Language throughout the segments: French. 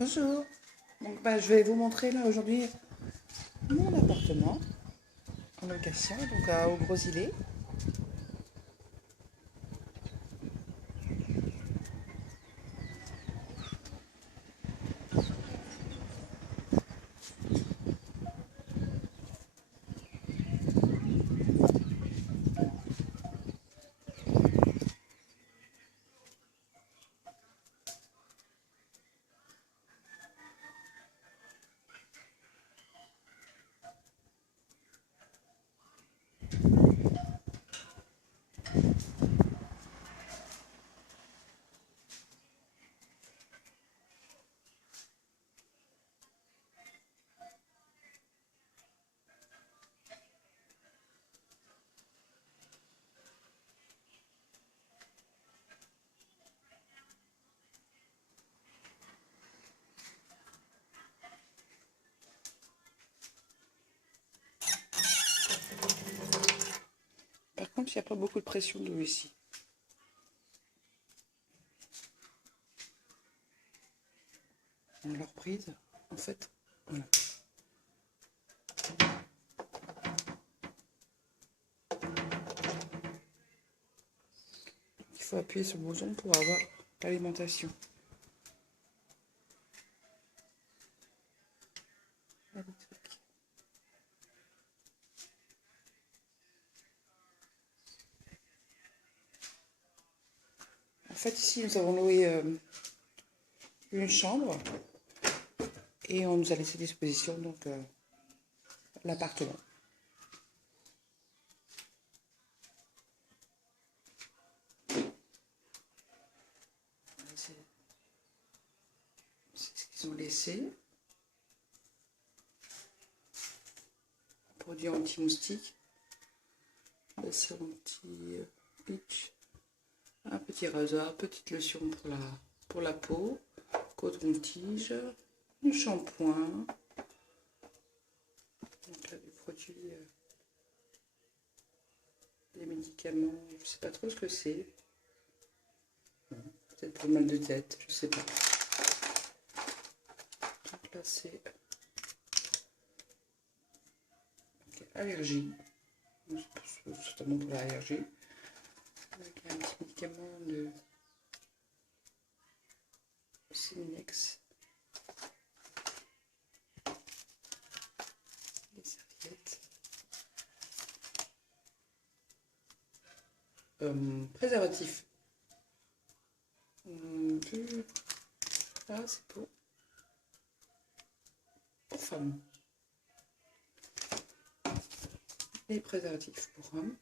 Bonjour. Donc, je vais vous montrer là aujourd'hui mon appartement en location, donc au Gros-Îlet. Par contre, il n'y a pas beaucoup de pression d'eau ici. Leur prise, en fait, voilà. Il faut appuyer sur le bouton pour avoir l'alimentation. En fait, ici, nous avons loué une chambre et on nous a laissé à disposition donc l'appartement. C'est ce qu'ils ont laissé. Produit anti-moustique, laissé anti-itch, un petit rasoir, petite lotion pour la peau, coton-tige, un shampoing, donc là des produits, des médicaments, je sais pas trop ce que c'est, peut-être pour le mal de tête, je sais pas. Donc là c'est allergie, certainement pour l'allergie, avec un petit médicament de Siminex. Des serviettes. Préservatif. Là, c'est pour femmes. Les préservatifs pour hommes.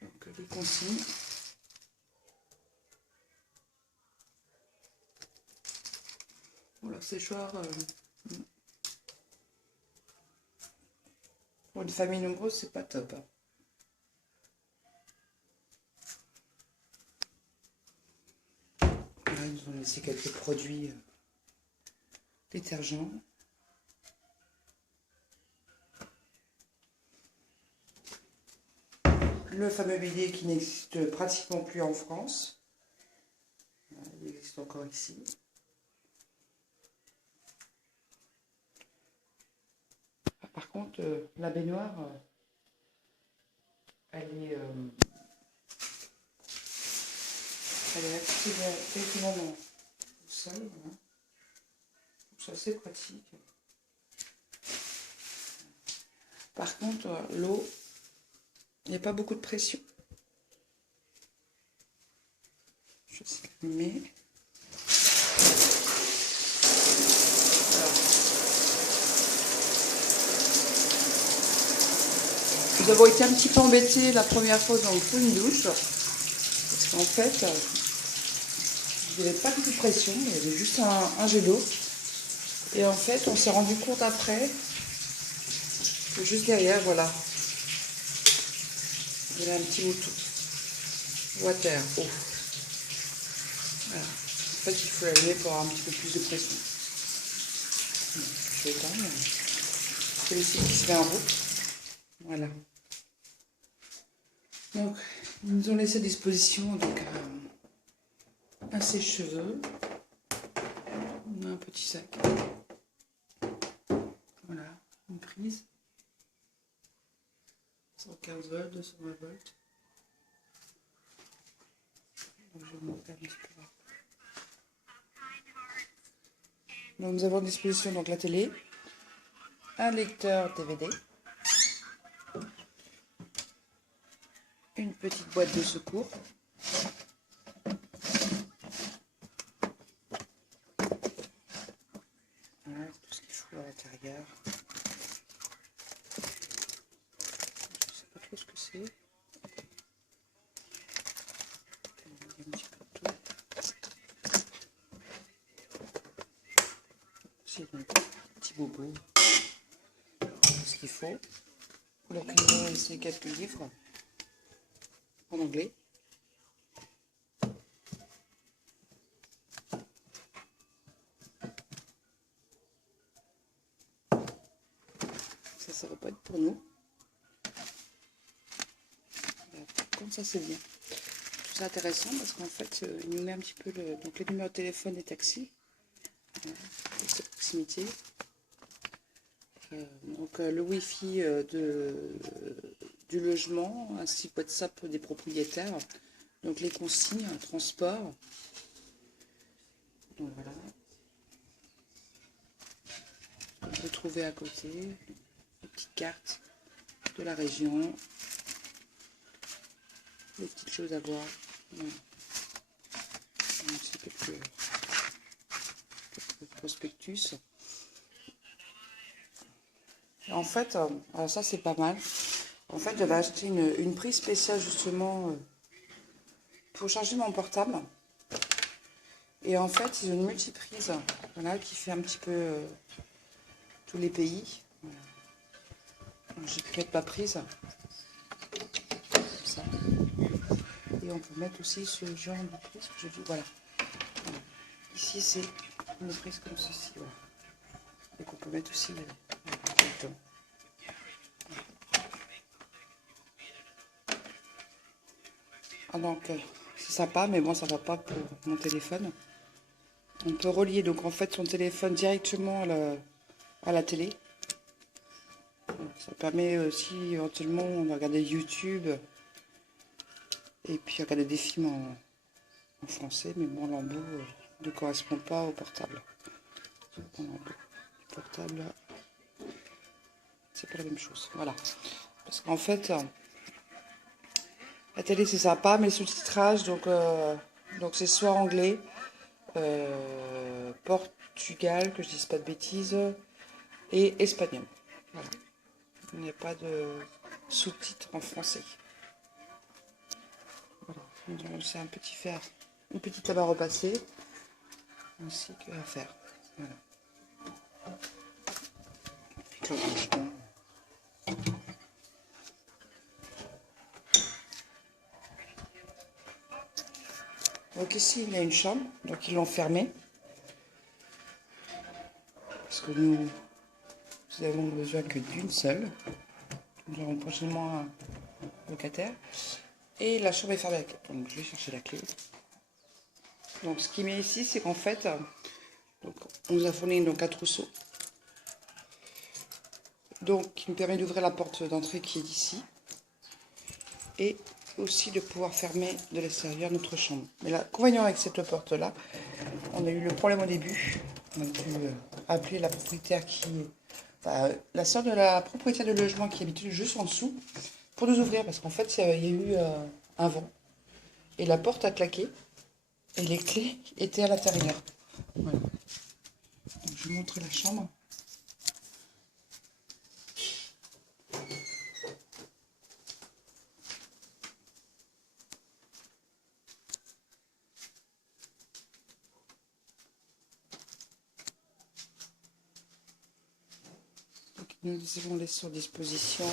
Donc, les consignes. Voilà, séchoir. Pour une famille nombreuse, c'est pas top. Hein. Là, ils nous ont laissé quelques produits détergents. Le fameux bidet qui n'existe pratiquement plus en France. Il existe encore ici. Par contre, la baignoire, elle est active directement dans le sol. Voilà. C'est assez pratique. Par contre, l'eau, il n'y a pas beaucoup de pression. Je sais l'allumer. Nous avons été un petit peu embêtés la première fois dans une douche. Parce qu'en fait, il n'y avait pas beaucoup de pression, il y avait juste un jet d'eau. Et en fait, on s'est rendu compte après que juste derrière, voilà, il y avait un petit bouton. Water, eau. Voilà. En fait, il faut l'allumer pour avoir un petit peu plus de pression. Je vais éteindre. C'est ici qui se met en route. Voilà. Donc, ils nous ont laissé à disposition donc, un sèche-cheveux, on a un petit sac. Voilà, une prise. 115 volts, 220 volts. Donc je vais vous montrer un petit peu. Donc nous avons à disposition donc la télé, un lecteur DVD, une petite boîte de secours, voilà tout ce qu'il faut à l'intérieur. Je ne sais pas trop ce que c'est. Un petit peu de tout. C'est un petit bobo, ce qu'il faut. Donc c'est quelques livres en anglais. Ça va pas être pour nous. Comme ça c'est bien. Tout ça intéressant parce qu'en fait il nous met un petit peu donc les numéros de téléphone des taxis. De proximité. Donc le wifi du logement ainsi que WhatsApp des propriétaires. Donc les consignes, transport. Donc voilà. On peut trouver à côté les petites cartes de la région, les petites choses à voir. Voilà. Aussi quelques prospectus. Et en fait, alors ça c'est pas mal. En fait, j'avais acheté une prise spéciale justement pour charger mon portable. Et en fait, ils ont une multiprise, voilà, qui fait un petit peu tous les pays. Voilà. J'ai pu mettre ma prise, comme ça. Et on peut mettre aussi ce genre de prise que j'ai vu, voilà. Voilà. Ici, c'est une prise comme ceci, voilà. Et qu'on peut mettre aussi dedans. Ah, donc, c'est sympa, mais bon, ça va pas pour mon téléphone. On peut relier donc en fait son téléphone directement à la télé. Ça permet aussi éventuellement de regarder YouTube et puis regarder des films en français, mais bon, l'embout ne correspond pas au portable. Le portable, c'est pas la même chose. Voilà. Parce qu'en fait, la télé c'est sympa, mais le sous-titrage, donc c'est soit anglais, Portugal, que je dise pas de bêtises, et espagnol. Voilà. Il n'y a pas de sous-titres en français. Voilà. C'est un petit fer, une petite table à repasser, ainsi qu'à faire. Voilà. Avec le rangement. Donc ici, il y a une chambre, donc ils l'ont fermée. Parce que nous avons besoin que d'une seule. Nous aurons prochainement un locataire. Et la chambre est fermée. Donc je vais chercher la clé. Donc ce qui met ici, c'est qu'en fait, donc, on nous a fourni donc un trousseau. Donc qui nous permet d'ouvrir la porte d'entrée qui est d'ici. Et aussi de pouvoir fermer de l'extérieur notre chambre. Mais l'inconvénient avec cette porte-là, on a eu le problème au début. On a dû appeler la propriétaire la sœur de la propriétaire de logement qui habite juste en dessous pour nous ouvrir parce qu'en fait il y a eu un vent et la porte a claqué et les clés étaient à l'intérieur. Voilà. Donc, je vais vous montrer la chambre. Donc, nous avons laissé sur disposition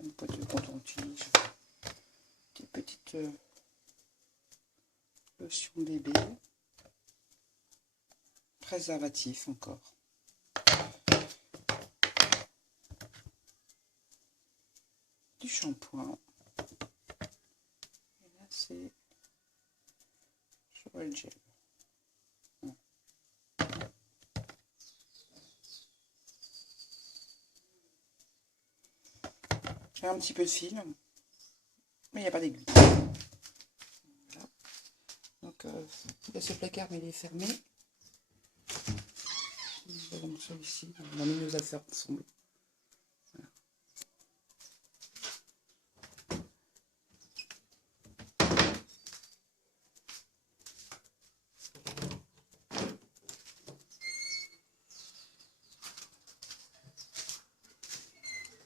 une boîte de quand on utilise des petites lotions bébé, préservatif encore. Du shampoing. Et là, c'est Ouais, le gel. J'ai un petit peu de fil, mais il n'y a pas d'aiguille. Voilà. Donc, il y a ce placard, mais il est fermé. Donc, celui-ci, on a mis nos affaires ensemble. Voilà.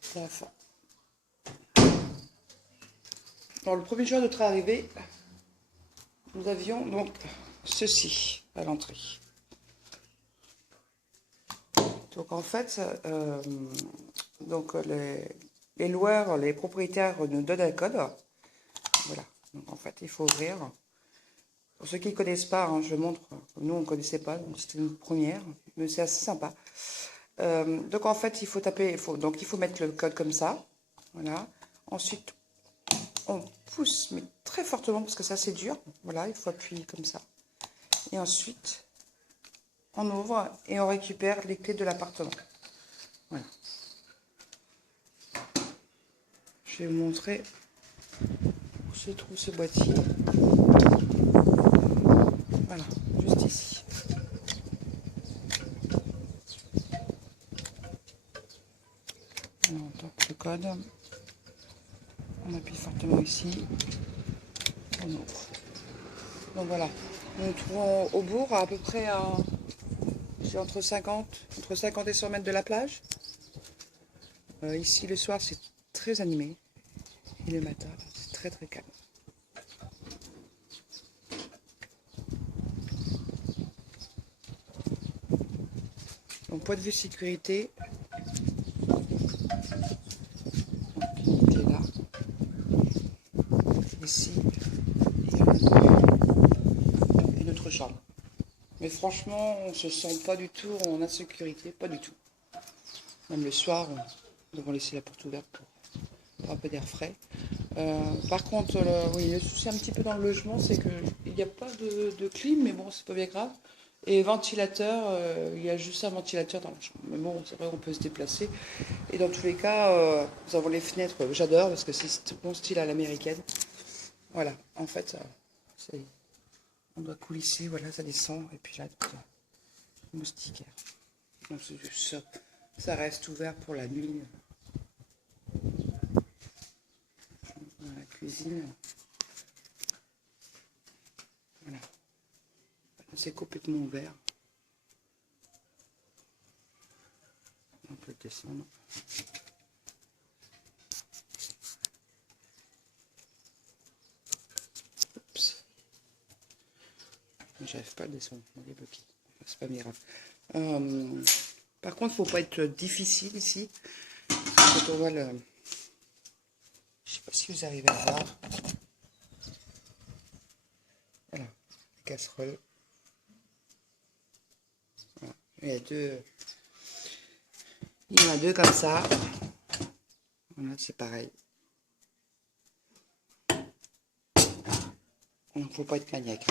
C'est la fin. Alors, le premier jour de notre arrivée, nous avions donc ceci à l'entrée. Donc en fait, donc les loueurs, les propriétaires nous donnent un code. Voilà. Donc en fait, il faut ouvrir. Pour ceux qui ne connaissent pas, hein, je montre. Nous, on ne connaissait pas, donc c'était une première, mais c'est assez sympa. Donc en fait, il faut taper, il faut mettre le code comme ça. Voilà. Ensuite, on pousse, mais très fortement parce que ça c'est dur. Voilà, il faut appuyer comme ça. Et ensuite, on ouvre et on récupère les clés de l'appartement. Voilà. Je vais vous montrer où se trouve ce boîtier. Voilà, juste ici. Alors, donc le code, on appuie fortement ici, on ouvre. Donc voilà, nous nous trouvons au bourg, à peu près entre 50 et 100 mètres de la plage. Ici le soir c'est très animé, et le matin c'est très très calme. Donc point de vue sécurité, donc, il est là. Ici, il y a notre chambre. Mais franchement, on se sent pas du tout en insécurité, pas du tout. Même le soir, nous devons laisser la porte ouverte pour un peu d'air frais. Par contre, oui, le souci un petit peu dans le logement, c'est qu'il n'y a pas de clim, mais bon, c'est pas bien grave. Et ventilateur, il y a juste un ventilateur dans la chambre. Mais bon, c'est vrai qu'on peut se déplacer. Et dans tous les cas, nous avons les fenêtres, j'adore parce que c'est mon style à l'américaine. Voilà, en fait, on doit coulisser, voilà, ça descend. Et puis là, moustiquaire. Donc ça reste ouvert pour la nuit. Dans la cuisine. Voilà. C'est complètement ouvert. On peut descendre. Oups. J'arrive pas à descendre. On est bloqué. C'est pas grave. Par contre, il ne faut pas être difficile ici. Quand on voit le... Je sais pas si vous arrivez à voir. Voilà, les casseroles. Voilà. Il y en a deux comme ça. Voilà, c'est pareil. Il ne faut pas être maniaque.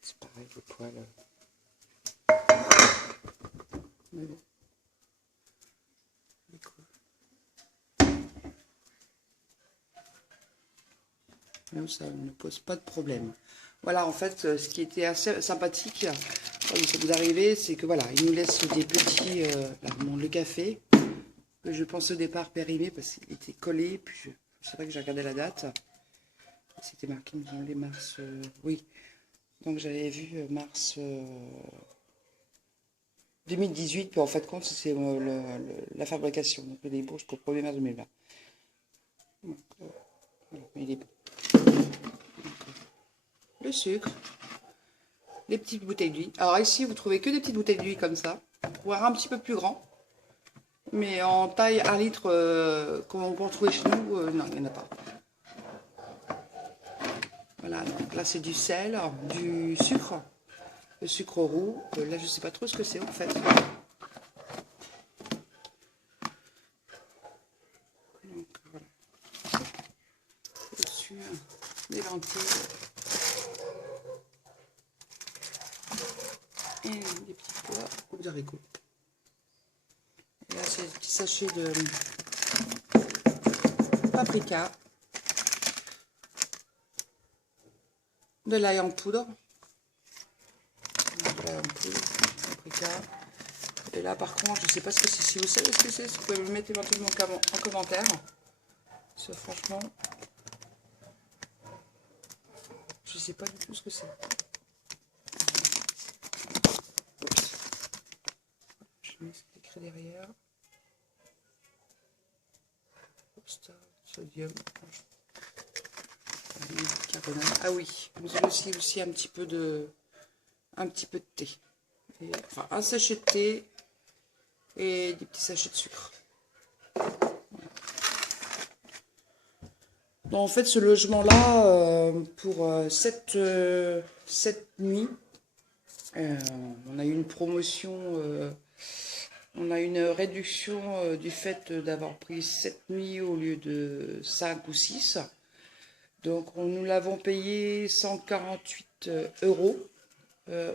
C'est pareil, le poêle. Mais bon. Non, ça ne pose pas de problème. Voilà, en fait, ce qui était assez sympathique, quand vous arrivez, c'est que voilà, ils nous laissent des petits, là, le café, que je pensais au départ périmé parce qu'il était collé, puis c'est vrai que j'ai regardé la date, c'était marqué, nous avons les mars, oui, donc j'avais vu mars 2018, puis en fait compte, c'est la fabrication, donc les bourses jusqu'au 1er mars 2020. Donc, voilà, il est bon. Le sucre, les petites bouteilles d'huile. Alors ici, vous trouvez que des petites bouteilles d'huile comme ça, voire un petit peu plus grand. Mais en taille 1 litre, comme on peut en trouver chez nous, non, il n'y en a pas. Voilà, donc là c'est du sel, du sucre, le sucre roux. Là, je ne sais pas trop ce que c'est en fait. Donc voilà. Le sucre. des lentilles. Et des petits pois ou d'haricots. Et là, c'est des petits sachets de paprika. De l'ail en poudre. De l'ail en poudre, paprika. Et là, par contre, je ne sais pas ce que c'est. Si vous savez ce que c'est, vous pouvez me le mettre éventuellement en commentaire. Ça, franchement, je ne sais pas du tout ce que c'est. Je mets ce qui est écrit derrière. Sodium. Ah oui, vous avez aussi un petit peu de thé. Et, enfin, un sachet de thé et des petits sachets de sucre. Donc, en fait, ce logement-là, pour 7 nuits, on a eu une promotion, on a une réduction du fait d'avoir pris 7 nuits au lieu de 5 ou 6. Donc, nous l'avons payé 148 €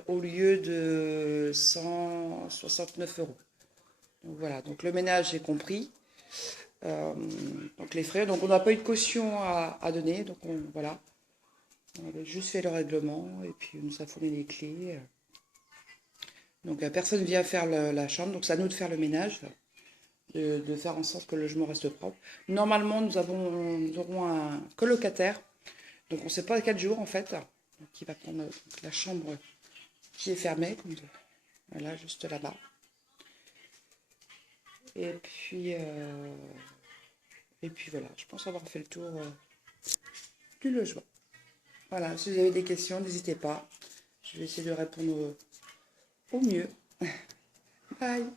au lieu de 169 €. Donc, voilà, donc le ménage est compris. Donc les frais, donc on n'a pas eu de caution à donner, donc voilà. On avait juste fait le règlement et puis on nous a fourni les clés. Donc personne vient faire la chambre, donc c'est à nous de faire le ménage, de faire en sorte que le logement reste propre. Normalement, nous aurons un colocataire, donc on ne sait pas quel jour en fait, qui va prendre la chambre qui est fermée, comme voilà, juste là-bas. Et puis voilà, je pense avoir fait le tour du logement. Voilà, si vous avez des questions, n'hésitez pas. Je vais essayer de répondre au mieux. Bye!